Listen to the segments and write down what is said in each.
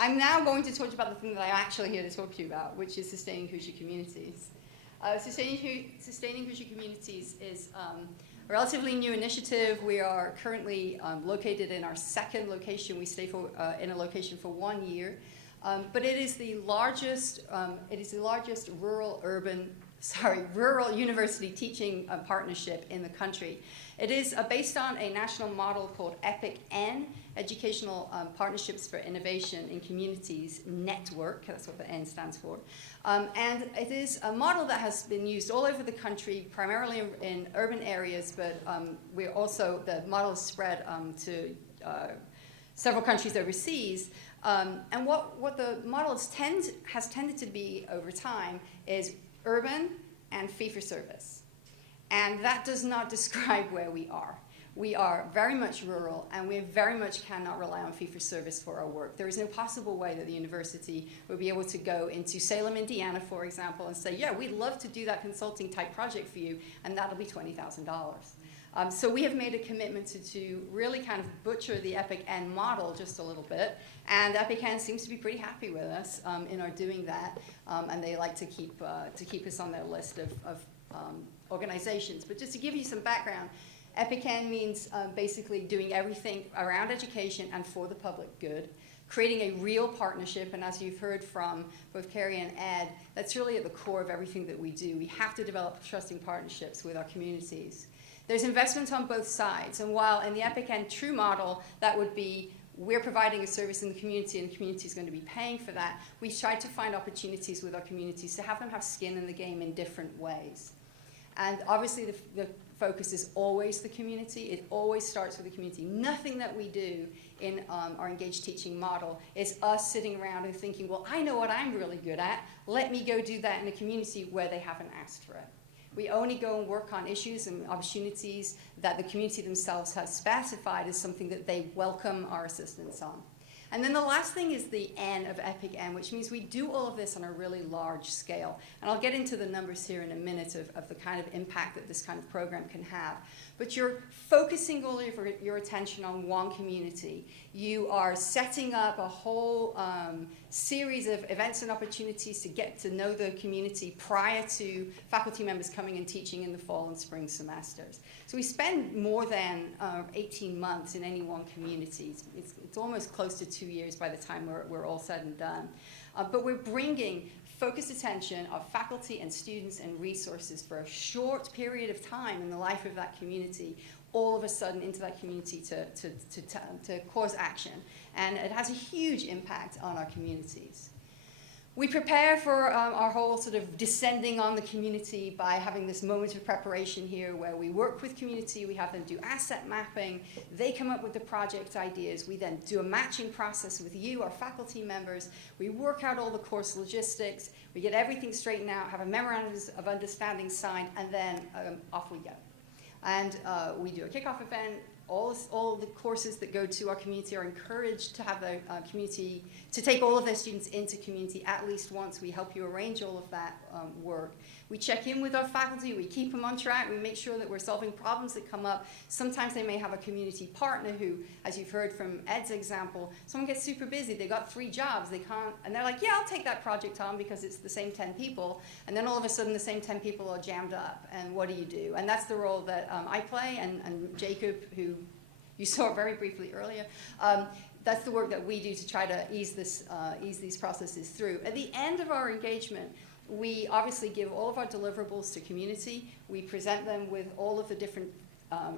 I'm now going to talk to you about the thing that I'm actually here to talk to you about, which is sustaining Hoosier communities. Sustaining Hoosier communities is a relatively new initiative. We are currently located in our second location. We stay in a location for 1 year, but it is the largest. Rural university teaching partnership in the country. It is based on a national model called EPIC-N, Educational Partnerships for Innovation in Communities Network. That's what the N stands for. And it is a model that has been used all over the country, primarily in urban areas, but the model is spread to several countries overseas. And what the model has tended to be over time is urban and fee-for-service. And that does not describe where we are. We are very much rural, and we very much cannot rely on fee-for-service for our work. There is no possible way that the university would be able to go into Salem, Indiana, for example, and say, yeah, we'd love to do that consulting type project for you, and that'll be $20,000. So we have made a commitment to really kind of butcher the EPIC-N model just a little bit, and EPIC-N seems to be pretty happy with us in our doing that, and they like to keep us on their list of organizations. But just to give you some background, EPIC-N means basically doing everything around education and for the public good, creating a real partnership, and as you've heard from both Carrie and Ed, that's really at the core of everything that we do. We have to develop trusting partnerships with our communities. There's investment on both sides, and while in the EPIC-N true model, that would be we're providing a service in the community and the community is going to be paying for that, we tried to find opportunities with our communities to have them have skin in the game in different ways. And obviously the focus is always the community. It always starts with the community. Nothing that we do in our engaged teaching model is us sitting around and thinking, well, I know what I'm really good at. Let me go do that in a community where they haven't asked for it. We only go and work on issues and opportunities that the community themselves has specified as something that they welcome our assistance on. And then the last thing is the N of EPIC-N, which means we do all of this on a really large scale. And I'll get into the numbers here in a minute of the kind of impact that this kind of program can have. But you're focusing all of your attention on one community. You are setting up a whole series of events and opportunities to get to know the community prior to faculty members coming and teaching in the fall and spring semesters. So we spend more than 18 months in any one community. It's almost close to 2 years by the time we're all said and done. But we're bringing focused attention of faculty and students and resources for a short period of time in the life of that community, all of a sudden into that community to cause action. And it has a huge impact on our communities. We prepare for our whole sort of descending on the community by having this moment of preparation here where we work with community, we have them do asset mapping, they come up with the project ideas, we then do a matching process with you, our faculty members, we work out all the course logistics, we get everything straightened out, have a memorandum of understanding signed, and then off we go. And we do a kickoff event. All the courses that go to our community are encouraged to have the community, to take all of their students into community at least once. We help you arrange all of that work. We check in with our faculty, we keep them on track, we make sure that we're solving problems that come up. Sometimes they may have a community partner who, as you've heard from Ed's example, someone gets super busy, they've got 3 jobs, they can't, and they're like, yeah, I'll take that project on because it's the same 10 people, and then all of a sudden the same 10 people are jammed up, and what do you do? And that's the role that I play, and Jacob, who you saw very briefly earlier, that's the work that we do to try to ease these processes through. At the end of our engagement, we obviously give all of our deliverables to community. We present them with all of the different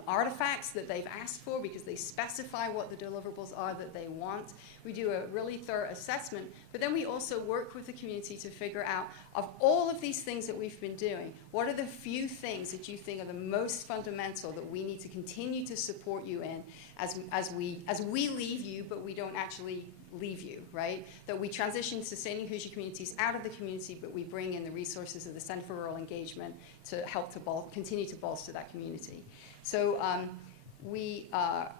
artifacts that they've asked for because they specify what the deliverables are that they want. We do a really thorough assessment, but then we also work with the community to figure out, of all of these things that we've been doing, what are the few things that you think are the most fundamental that we need to continue to support you in as we leave you, but we don't actually leave you, right? That we transition sustaining Hoosier communities out of the community, but we bring in the resources of the Center for Rural Engagement to help to continue to bolster that community. So we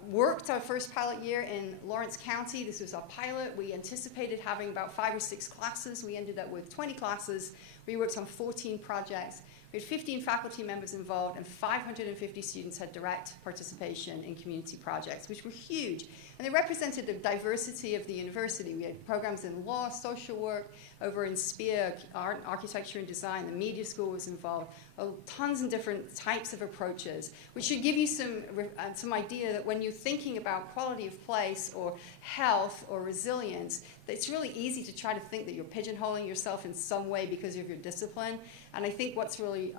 worked our first pilot year in Lawrence County. This was our pilot. We anticipated having about 5 or 6 classes. We ended up with 20 classes. We worked on 14 projects. We had 15 faculty members involved, and 550 students had direct participation in community projects, which were huge. And they represented the diversity of the university. We had programs in law, social work, over in SPEAR, art, architecture and design. The media school was involved. Tons of different types of approaches, which should give you some idea that when you're thinking about quality of place or health or resilience, it's really easy to try to think that you're pigeonholing yourself in some way because of your discipline. And I think what's really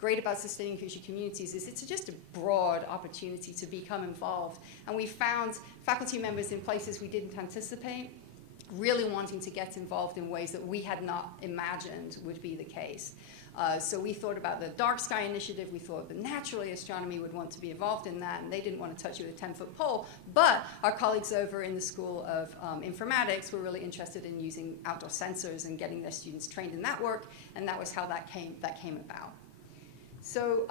great about sustaining Hoosier communities is it's just a broad opportunity to become involved. And we found faculty members in places we didn't anticipate really wanting to get involved in ways that we had not imagined would be the case. So we thought about the Dark Sky Initiative. We thought the Naturally Astronomy would want to be involved in that, and they didn't want to touch it with a 10-foot pole. But our colleagues over in the School of Informatics were really interested in using outdoor sensors and getting their students trained in that work, and that was how that came about. So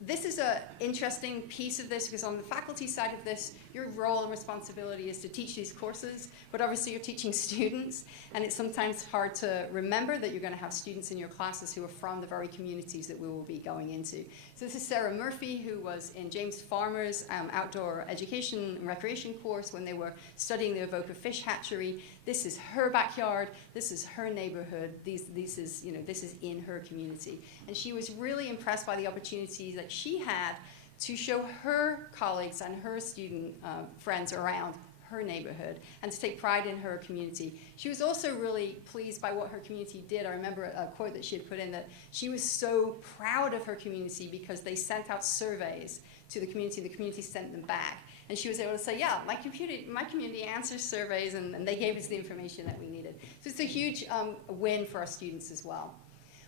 this is an interesting piece of this, because on the faculty side of this, your role and responsibility is to teach these courses, but obviously you're teaching students, and it's sometimes hard to remember that you're going to have students in your classes who are from the very communities that we will be going into. So this is Sarah Murphy, who was in James Farmer's outdoor education and recreation course when they were studying the Avoca fish hatchery. This is her backyard. This is her neighborhood. This is in her community. And she was really impressed by the opportunities that she had to show her colleagues and her student friends around her neighborhood and to take pride in her community. She was also really pleased by what her community did. I remember a quote that she had put in that she was so proud of her community because they sent out surveys to the community sent them back. And she was able to say, yeah, my community answers surveys, and they gave us the information that we needed. So it's a huge win for our students as well.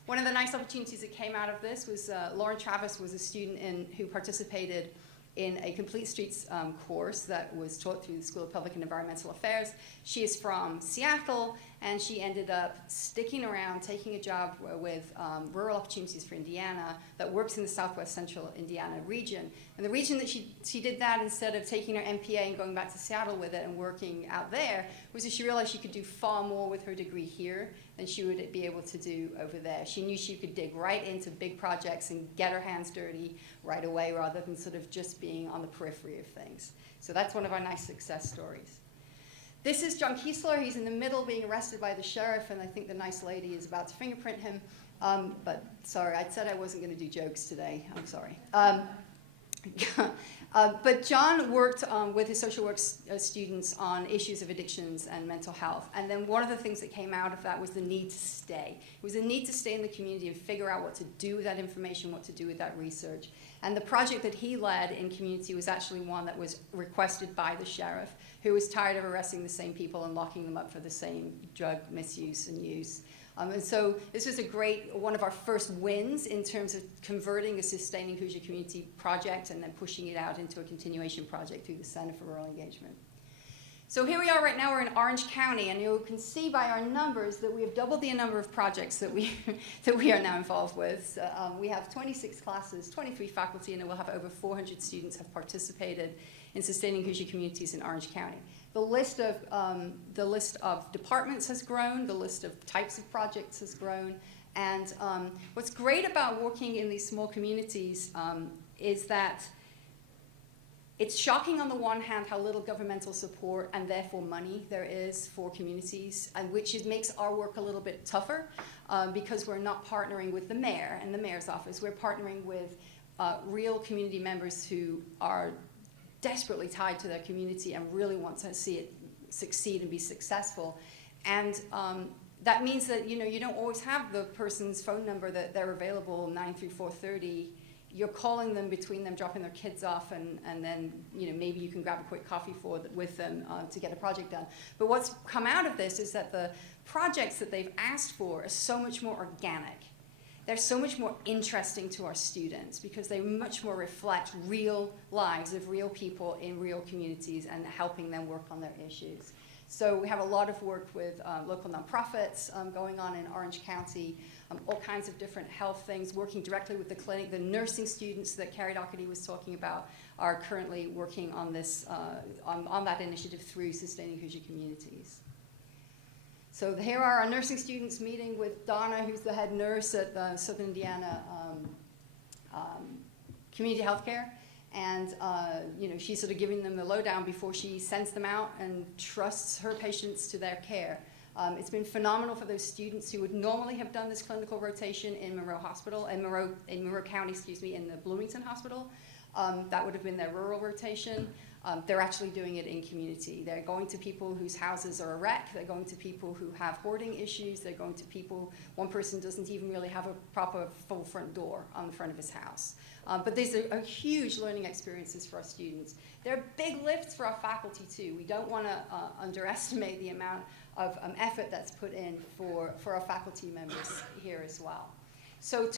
One of the nice opportunities that came out of this was Lauren Travis was a student who participated in a Complete Streets course that was taught through the School of Public and Environmental Affairs. She is from Seattle, and she ended up sticking around, taking a job with Rural Opportunities for Indiana that works in the Southwest Central Indiana region. And the reason that she did that instead of taking her MPA and going back to Seattle with it and working out there was that she realized she could do far more with her degree here than she would be able to do over there. She knew she could dig right into big projects and get her hands dirty right away rather than sort of just being on the periphery of things. So that's one of our nice success stories. This is John Kiesler. He's in the middle being arrested by the sheriff, and I think the nice lady is about to fingerprint him. But sorry, I said I wasn't going to do jokes today. I'm sorry. But John worked with his social work students on issues of addictions and mental health. And then one of the things that came out of that was the need to stay. It was a need to stay in the community and figure out what to do with that information, what to do with that research. And the project that he led in community was actually one that was requested by the sheriff, who was tired of arresting the same people and locking them up for the same drug misuse and use. And so this was one of our first wins in terms of converting a sustaining Hoosier community project and then pushing it out into a continuation project through the Center for Rural Engagement. So here we are right now, we're in Orange County, and you can see by our numbers that we have doubled the number of projects that we are now involved with. So, we have 26 classes, 23 faculty, and we'll have over 400 students have participated in sustaining Hoosier communities in Orange County. The list of departments has grown, the list of types of projects has grown, and what's great about working in these small communities is that it's shocking on the one hand how little governmental support and therefore money there is for communities, and which makes our work a little bit tougher because we're not partnering with the mayor and the mayor's office. We're partnering with real community members who are desperately tied to their community and really want to see it succeed and be successful. And that means that you don't always have the person's phone number that they're available 9 through 4:30. You're calling them between them dropping their kids off, and then maybe you can grab a quick coffee with them to get a project done. But what's come out of this is that the projects that they've asked for are so much more organic. They're so much more interesting to our students because they much more reflect real lives of real people in real communities and helping them work on their issues. So we have a lot of work with local nonprofits going on in Orange County, all kinds of different health things, working directly with the clinic. The nursing students that Carrie Doherty was talking about are currently working on this, on that initiative through Sustaining Hoosier Communities. So here are our nursing students meeting with Donna, who's the head nurse at the Southern Indiana Community Healthcare. And you know, she's sort of giving them the lowdown before she sends them out and trusts her patients to their care. It's been phenomenal for those students who would normally have done this clinical rotation in Monroe Hospital, in Monroe County, excuse me, in the Bloomington Hospital. That would have been their rural rotation. They're actually doing it in community. They're going to people whose houses are a wreck. They're going to people who have hoarding issues. They're going to people, one person doesn't even really have a proper full front door on the front of his house. But these are huge learning experiences for our students. They're big lifts for our faculty too. We don't want to underestimate the amount of effort that's put in for our faculty members here as well. So